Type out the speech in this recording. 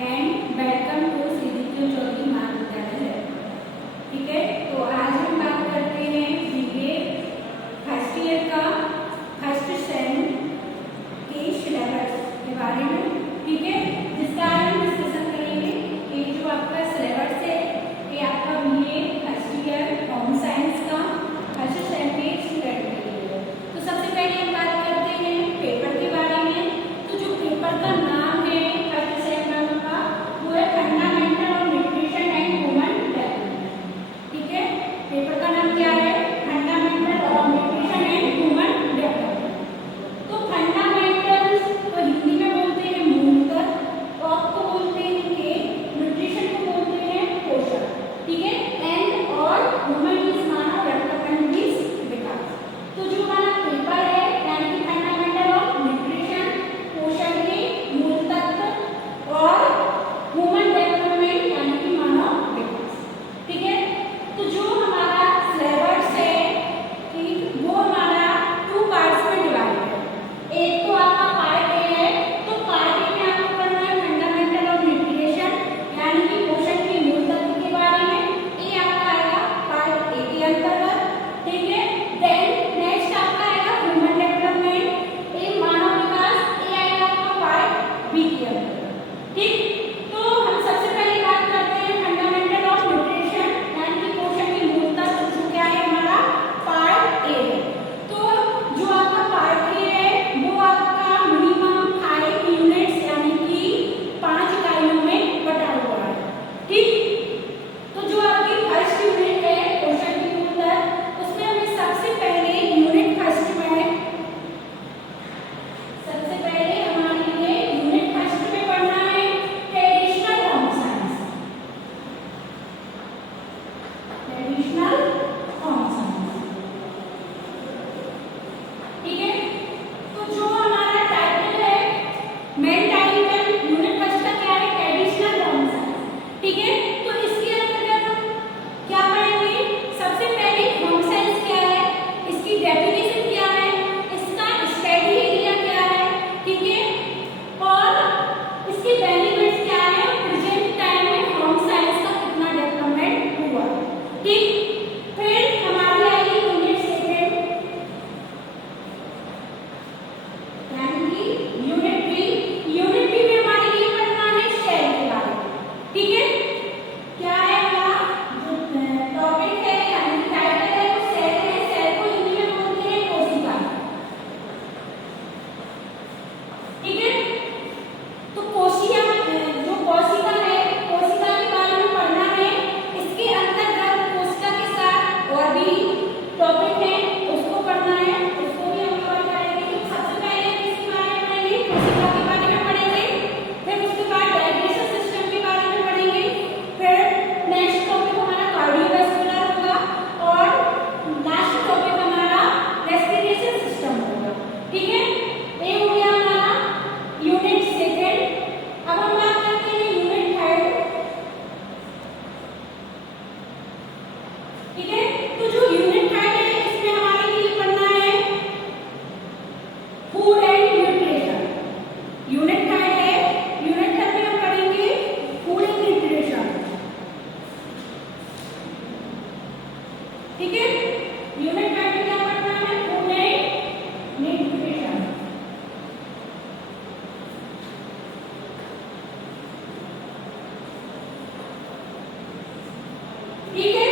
And welcome to Shri Chaudhary Mahavidyalaya. ठीक है, तो आज हम बात करते हैं बीए फर्स्ट ईयर का फर्स्ट सेम के सिलेबस के बारे में। ठीक है, जिसका हम डिस्कशन करेंगे कि जो आपका सिलेबस है ये आपका BA first year home science का फर्स्ट सेम के स्टूडेंट के लिए। तो सबसे पहले हम बात करते हैं पेपर के बारे में। तो जो पेपर का नाम है फर्स्ट सेम का वो है fundamental of nutrition and human development. ठीक है, पेपर का नाम क्या है? Fundamental of nutrition and human development. तो फंडामेंटल्स तो हिंदी में बोलते हैं मूल तत्व, ऑफ को बोलते हैं के, न्यूट्रिशन को बोलते हैं पोषण। ठीक है, एंड और ह्यूमन इज मानव डेवलपमेंट इज विकास। तो जो हमारा पेपर है यानी कि फंडामेंटल ऑफ न्यूट्रिशन, पोषण के मूल तत्व और ह्यूमन डेवलपमेंट यानी कि मानव विकास। ठीक है, तो जो हमारा सिलेबस है ठीक वो हमारा 2 पार्ट्स में डिवाइड है। एक तो आपका पार्ट ए है, तो पार्ट ए में आपको करना है फंडामेंटल ऑफ न्यूट्रिशन यानी कि पोषण के मूल तत्व के बारे में। ये आपका आएगा पार्ट ए के अंतर्गत। ठीक है, देन नेक्स्ट आपका आएगा ह्यूमन डेवलपमेंट, ये मानव विकास, ये आएगा आपका पार्ट बी के अंतर्गत। ठीक, तो हम सबसे पहले बात करते हैं फंडामेंटल ऑफ न्यूट्रिशन यानी कि पोषण के मूल तत्व, जो क्या है हमारा पार्ट ए है। तो जो आपका पार्ट ए है वो आपका मिनिमम 5 यूनिट्स यानी कि 5 इकाइयों में बटा हुआ है। ठीक, तो जो आपकी फर्स्ट यूनिट है पोषण के मूल तत्व, उसमें हमें सबसे पहले यूनिट फर्स्ट में सबसे पहले हमारे लिए यूनिट फर्स्ट में पढ़ना है traditional home science. Traditional home science. ठीक है, तो जो हमारा टाइटल है मेन टाइटल यूनिट फर्स्ट का क्या है? Traditional home science. ठीक है, तो इसके अंतर्गत हम क्या पढ़ेंगे? सबसे पहले होम साइंस क्या है, इसकी डेफिनेशन क्या है, इसका स्टडी एरिया क्या है। ठीक है, और इसके बेनिफिट्स क्या है, प्रेजेंट टाइम में होम साइंस का कितना डेवलपमेंट हुआ। ठीक, फिर हमारी आएगी यूनिट सेकेंड यानी कि यूनिट बी। यूनिट बी में हमारे लिए पढ़ना है सेल के बारे में। ठीक है, क्या है हमारा जो टॉपिक है यानी टाइटल है वो सेल है। सेल को हिंदी में बोलते हैं कोशिका। ठीक है, तो कोशिका जो कोशिका है, कोशिका के बारे में पढ़ना है। इसके अंतर्गत कोशिका के साथ और भी टॉपिक है उसको पढ़ना है, उसको भी हम कवर करेंगे। तो सबसे पहले किसके बारे में पढ़ेंगे? कोशिका के बारे में पढ़ेंगे, फिर उसके बाद डाइजेशन सिस्टम के बारे में पढ़ेंगे, फिर नेक्स्ट टॉपिक हमारा कार्डियोवैस्कुलर होगा और लास्ट टॉपिक हमारा रेस्पिरेशन सिस्टम होगा। ठीक है, ये हो गया हमारा यूनिट सेकेंड। अब हम बात करते हैं यूनिट थर्ड। ठीक है, तो जो यूनिट थर्ड है इसमें हमारे लिए पढ़ना है food and nutrition. Unit third है, यूनिट थर्ड में हम पढ़ेंगे फूड एंड न्यूट्रिशन। ठीक है, यूनिट थर्ड में क्या पढ़ना है? Food and nutrition. ठीक है,